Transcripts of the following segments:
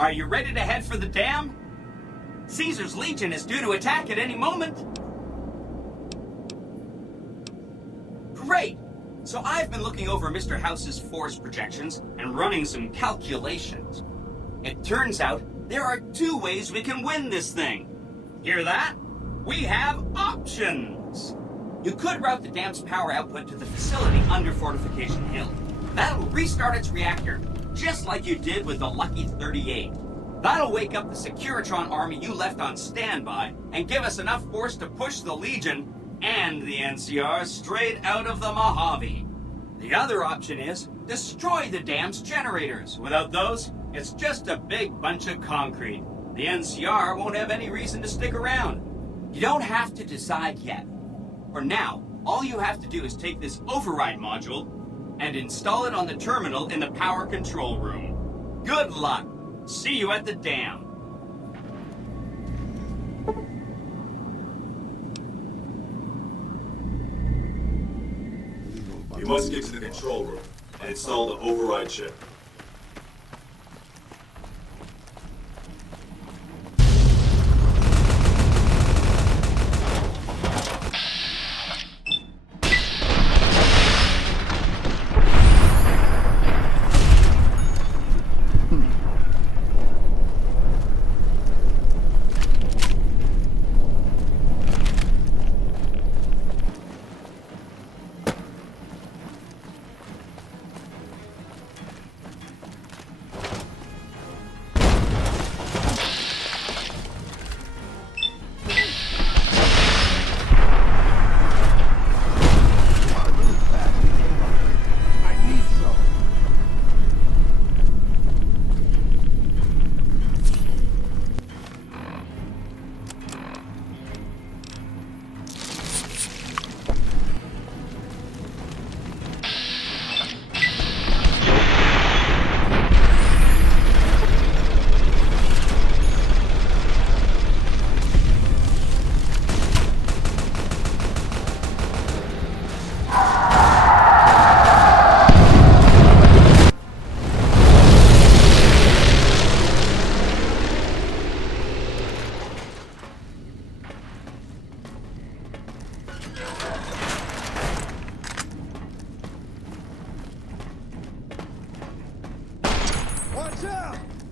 Are you ready to head for the dam? Caesar's Legion is due to attack at any moment. Great! So I've been looking over Mr. House's force projections and running some calculations. It turns out there are 2 ways we can win this thing. Hear that? We have options! You could route the dam's power output to the facility under Fortification Hill. That'll restart its reactor, just like you did with the Lucky 38. That'll wake up the Securitron army you left on standby and give us enough force to push the Legion and the NCR straight out of the Mojave. The other option is destroy the dam's generators. Without those, it's just a big bunch of concrete. The NCR won't have any reason to stick around. You don't have to decide yet. For now, all you have to do is take this override module and install it on the terminal in the power control room. Good luck. See you at the dam. You must get to the control room and install the override chip.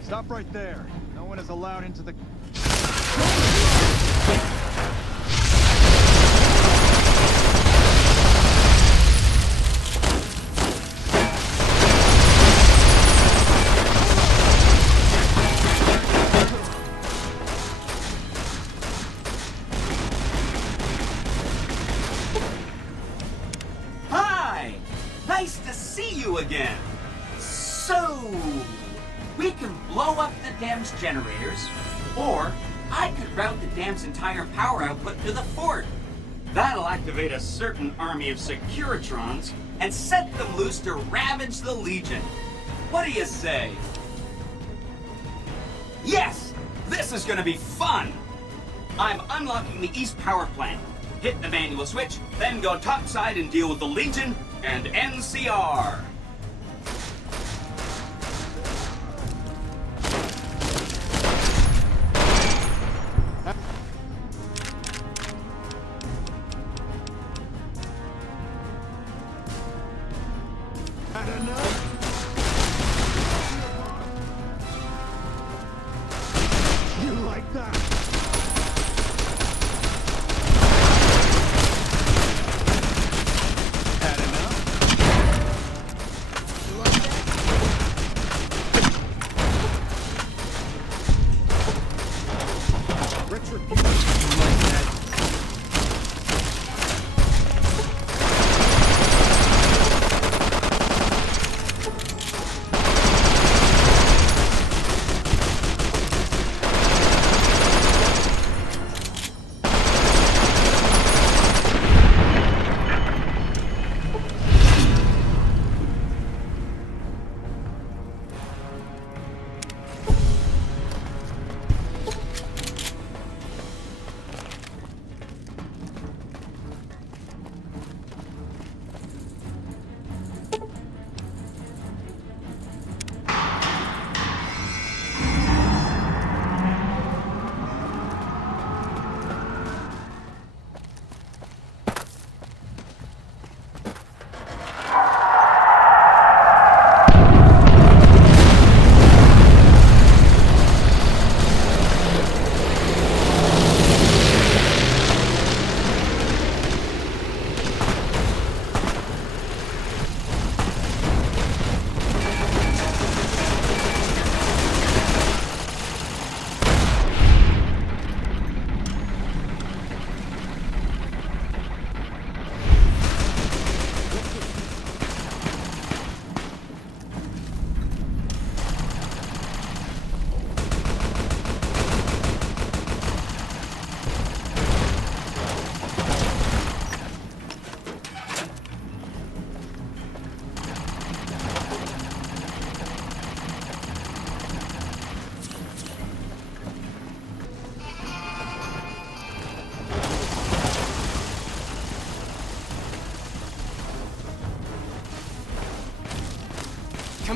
Stop right there. No one is allowed into the... Hi! Nice to see you again. So... we can blow up the dam's generators, or I could route the dam's entire power output to the fort. That'll activate a certain army of Securitrons and set them loose to ravage the Legion. What do you say? Yes! This is gonna be fun! I'm unlocking the east power plant. Hit the manual switch, then go topside and deal with the Legion and NCR.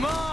Come on!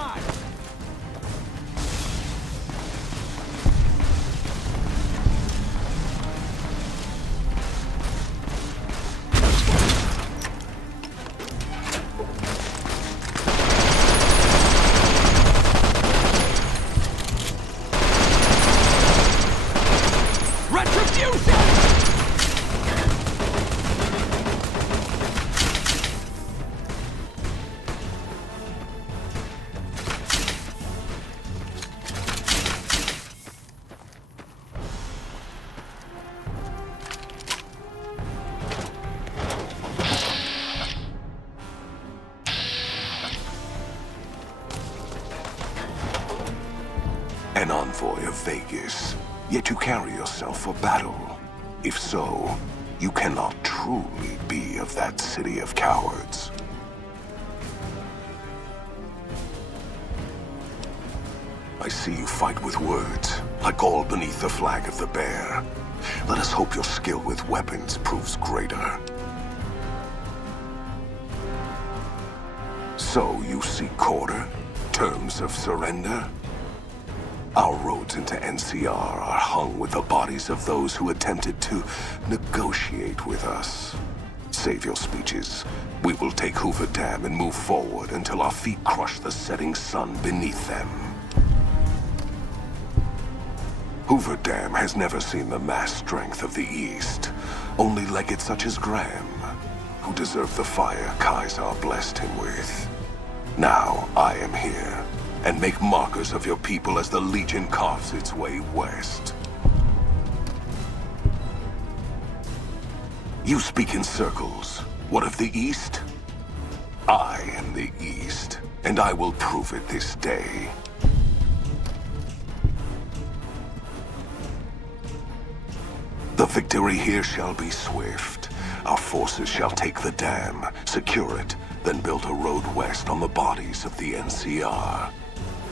An envoy of Vegas, yet you carry yourself for battle. If so, you cannot truly be of that city of cowards. I see you fight with words, like all beneath the flag of the bear. Let us hope your skill with weapons proves greater. So you seek quarter? Terms of surrender? Our roads into NCR are hung with the bodies of those who attempted to negotiate with us. Save your speeches. We will take Hoover Dam and move forward until our feet crush the setting sun beneath them. Hoover Dam has never seen the mass strength of the East. Only legates such as Graham, who deserve the fire Kaiser blessed him with. Now I am here, and make markers of your people as the Legion carves its way west. You speak in circles. What of the East? I am the East, and I will prove it this day. The victory here shall be swift. Our forces shall take the dam, secure it, then build a road west on the bodies of the NCR.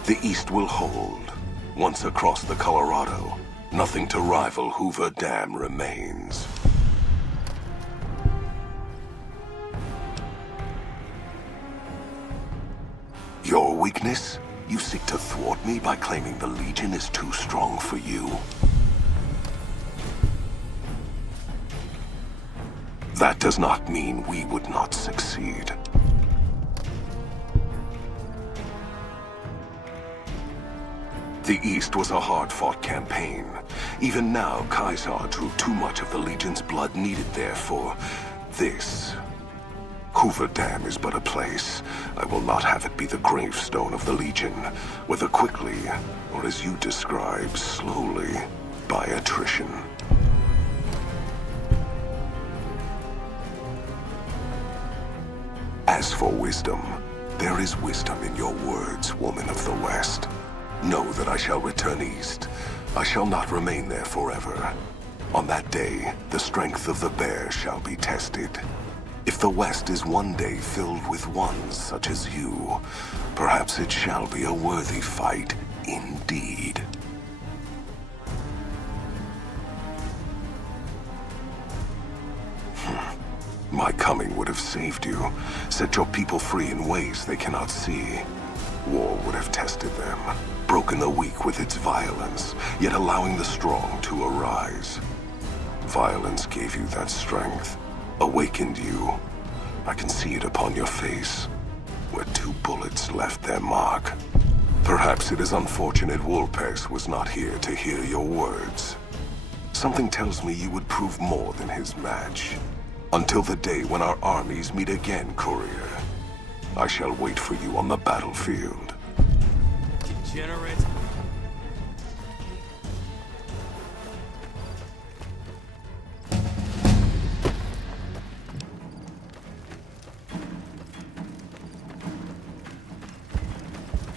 The East will hold. Once across the Colorado, nothing to rival Hoover Dam remains. Your weakness? You seek to thwart me by claiming the Legion is too strong for you? That does not mean we would not succeed. The East was a hard-fought campaign. Even now, Kaiser drew too much of the Legion's blood needed there for this. Hoover Dam is but a place. I will not have it be the gravestone of the Legion, whether quickly, or as you describe, slowly, by attrition. As for wisdom, there is wisdom in your words, woman of the West. Know that I shall return east. I shall not remain there forever. On that day, the strength of the bear shall be tested. If the West is one day filled with ones such as you, perhaps it shall be a worthy fight indeed. My coming would have saved you, set your people free in ways they cannot see. War would have tested them, broken the weak with its violence, yet allowing the strong to arise. Violence gave you that strength, awakened you. I can see it upon your face, where 2 bullets left their mark. Perhaps it is unfortunate Wolpex was not here to hear your words. Something tells me you would prove more than his match. Until the day when our armies meet again, courier. I shall wait for you on the battlefield. Degenerate.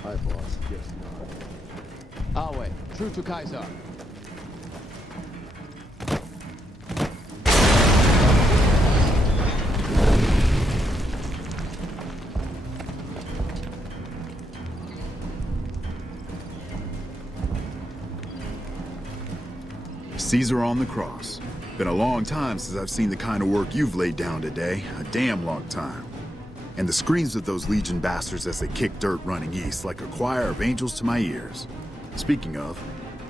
Hi, boss. Yes, no. Our way. True to Kaiser. Caesar on the cross. Been a long time since I've seen the kind of work you've laid down today. A damn long time. and the screams of those Legion bastards as they kick dirt running east like a choir of angels to my ears. Speaking of,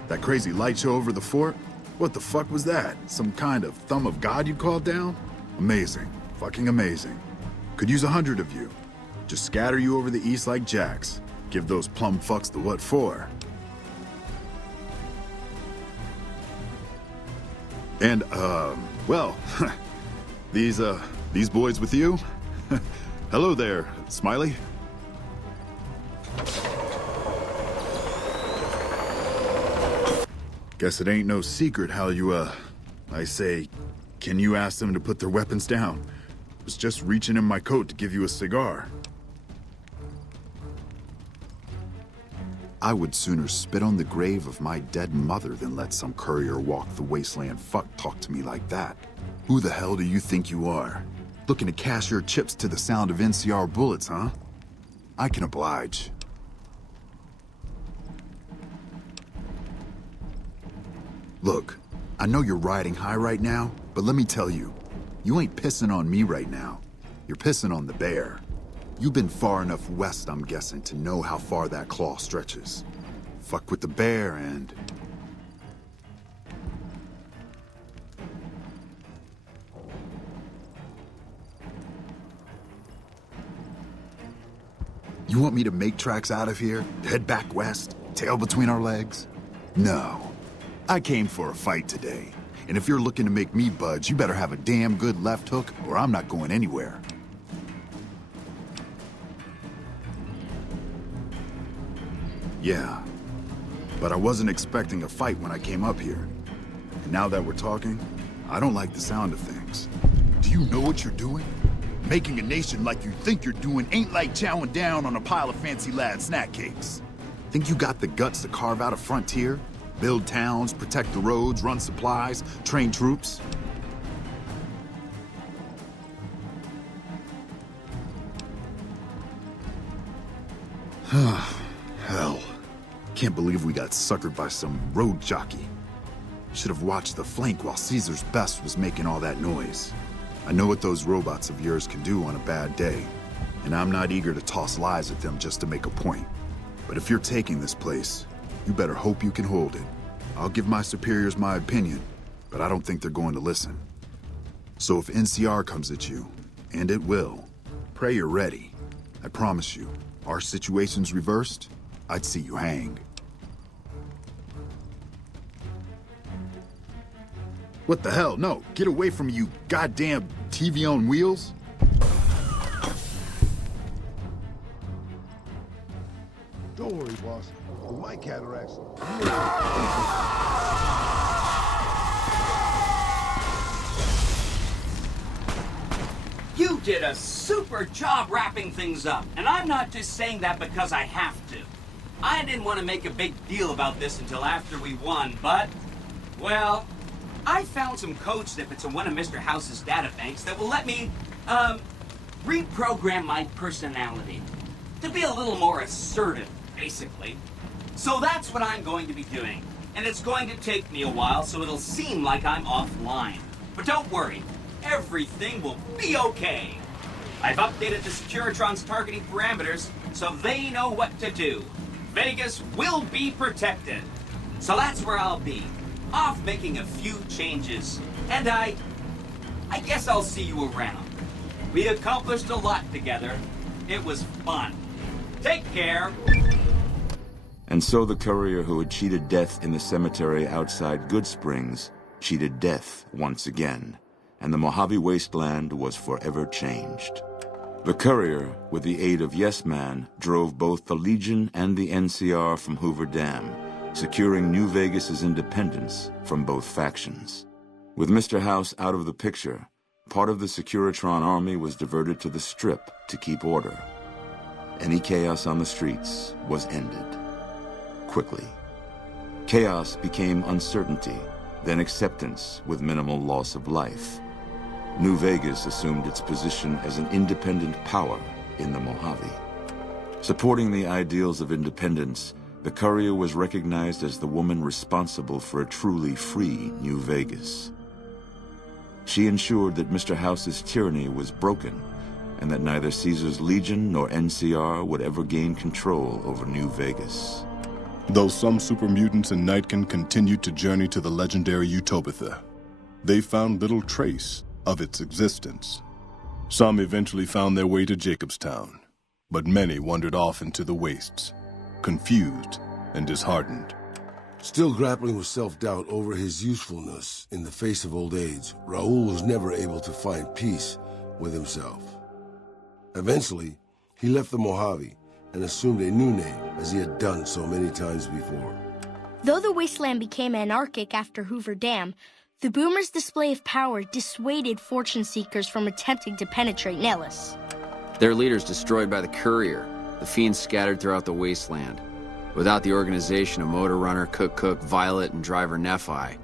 that crazy light show over the fort? What the fuck was that? Some kind of thumb of God you called down? Amazing. Fucking amazing. Could use 100 of you. Just scatter you over the east like jacks. Give those plum fucks the what for. And, well, these boys with you? Hello there, Smiley. Guess it ain't no secret how you, I say, can you ask them to put their weapons down? Was just reaching in my coat to give you a cigar. I would sooner spit on the grave of my dead mother than let some courier walk the wasteland fuck talk to me like that. Who the hell do you think you are? Looking to cash your chips to the sound of NCR bullets, huh? I can oblige. Look, I know you're riding high right now, but let me tell you, you ain't pissing on me right now. You're pissing on the bear. You've been far enough west, I'm guessing, to know how far that claw stretches. Fuck with the bear and... You want me to make tracks out of here? Head back west? Tail between our legs? No. I came for a fight today. And if you're looking to make me budge, you better have a damn good left hook, or I'm not going anywhere. Yeah, but I wasn't expecting a fight when I came up here. And now that we're talking, I don't like the sound of things. Do you know what you're doing? Making a nation like you think you're doing ain't like chowing down on a pile of fancy lad snack cakes. Think you got the guts to carve out a frontier? Build towns, protect the roads, run supplies, train troops? Hell. Can't believe we got suckered by some road jockey. Should have watched the flank while Caesar's best was making all that noise. I know what those robots of yours can do on a bad day, and I'm not eager to toss lies at them just to make a point. But if you're taking this place, you better hope you can hold it. I'll give my superiors my opinion, but I don't think they're going to listen. So if NCR comes at you, and it will, pray you're ready. I promise you, our situation's reversed, I'd see you hang. What the hell? No, get away from me, you goddamn TV on wheels. Don't worry, boss. With my cataracts. You did a super job wrapping things up, and I'm not just saying that because I have to. I didn't want to make a big deal about this until after we won, but, well, I found some code snippets in one of Mr. House's databanks that will let me, reprogram my personality to be a little more assertive, basically. So that's what I'm going to be doing, and it's going to take me a while, so it'll seem like I'm offline. But don't worry, everything will be okay. I've updated the Securitron's targeting parameters, so they know what to do. Vegas will be protected. So that's where I'll be. Off making a few changes. And I guess I'll see you around. We accomplished a lot together. It was fun. Take care. And so the courier who had cheated death in the cemetery outside Good Springs cheated death once again, and the Mojave wasteland was forever changed. The courier, with the aid of YESMAN, drove both the Legion and the NCR from Hoover Dam, securing New Vegas's independence from both factions. With Mr. House out of the picture, part of the Securitron army was diverted to the Strip to keep order. Any chaos on the streets was ended. Quickly. Chaos became uncertainty, then acceptance with minimal loss of life. New Vegas assumed its position as an independent power in the Mojave. Supporting the ideals of independence, the courier was recognized as the woman responsible for a truly free New Vegas. She ensured that Mr. House's tyranny was broken and that neither Caesar's Legion nor NCR would ever gain control over New Vegas. Though some super mutants in Nightkin continued to journey to the legendary Utopia, they found little trace of its existence. Some eventually found their way to Jacobstown, but many wandered off into the wastes, confused and disheartened. Still grappling with self-doubt over his usefulness in the face of old age, Raoul was never able to find peace with himself. Eventually, he left the Mojave and assumed a new name, as he had done so many times before. Though the wasteland became anarchic after Hoover Dam, the Boomers' display of power dissuaded fortune seekers from attempting to penetrate Nellis. Their leaders destroyed by the Courier, the fiends scattered throughout the wasteland. Without the organization of Motor Runner, Cook, Violet, and Driver Nephi,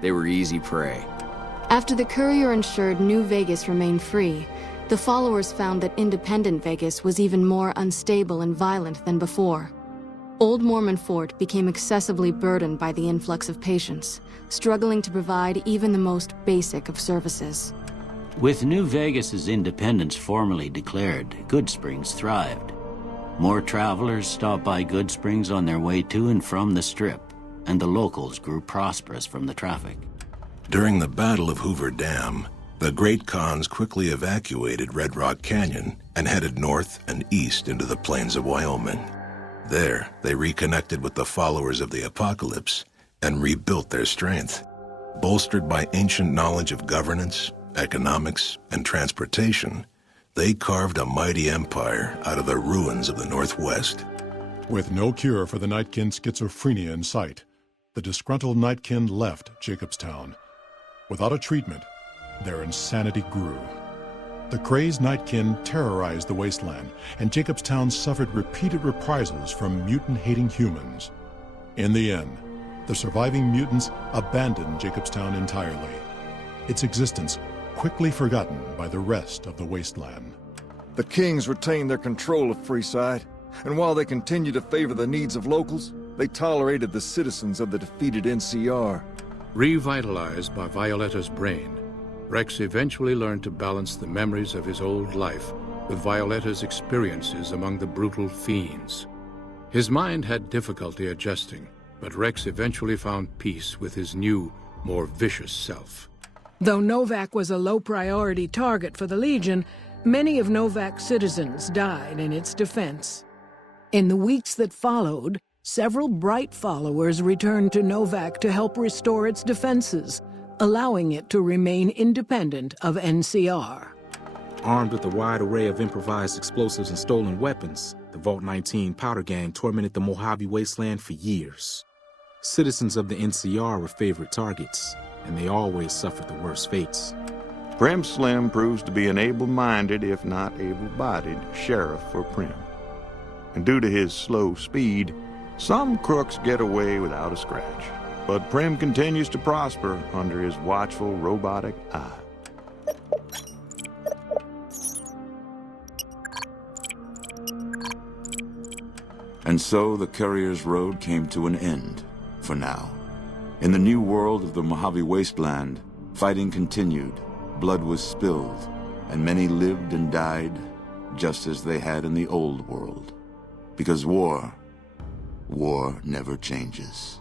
they were easy prey. After the Courier ensured New Vegas remained free, the followers found that independent Vegas was even more unstable and violent than before. Old Mormon Fort became excessively burdened by the influx of patients, struggling to provide even the most basic of services. With New Vegas's independence formally declared, Goodsprings thrived. More travelers stopped by Goodsprings on their way to and from the Strip, and the locals grew prosperous from the traffic. During the Battle of Hoover Dam, the Great Khans quickly evacuated Red Rock Canyon and headed north and east into the plains of Wyoming. There, they reconnected with the followers of the Apocalypse and rebuilt their strength. Bolstered by ancient knowledge of governance, economics, and transportation, they carved a mighty empire out of the ruins of the Northwest. With no cure for the Nightkin schizophrenia in sight, the disgruntled Nightkin left Jacobstown. Without a treatment, their insanity grew. The crazed Nightkin terrorized the wasteland, and Jacobstown suffered repeated reprisals from mutant-hating humans. In the end, the surviving mutants abandoned Jacobstown entirely, its existence quickly forgotten by the rest of the wasteland. The Kings retained their control of Freeside, and while they continued to favor the needs of locals, they tolerated the citizens of the defeated NCR. Revitalized by Violetta's brain, Rex eventually learned to balance the memories of his old life with Violetta's experiences among the brutal fiends. His mind had difficulty adjusting, but Rex eventually found peace with his new, more vicious self. Though Novak was a low-priority target for the Legion, many of Novak's citizens died in its defense. In the weeks that followed, several bright followers returned to Novak to help restore its defenses, allowing it to remain independent of NCR. Armed with a wide array of improvised explosives and stolen weapons, the Vault 19 powder gang tormented the Mojave wasteland for years. Citizens of the NCR were favorite targets, and they always suffered the worst fates. Prim Slim proves to be an able-minded, if not able-bodied, sheriff for Prim. And due to his slow speed, some crooks get away without a scratch. But Prim continues to prosper under his watchful robotic eye. And so the Courier's road came to an end, for now. In the new world of the Mojave Wasteland, fighting continued, blood was spilled, and many lived and died just as they had in the old world. Because war never changes.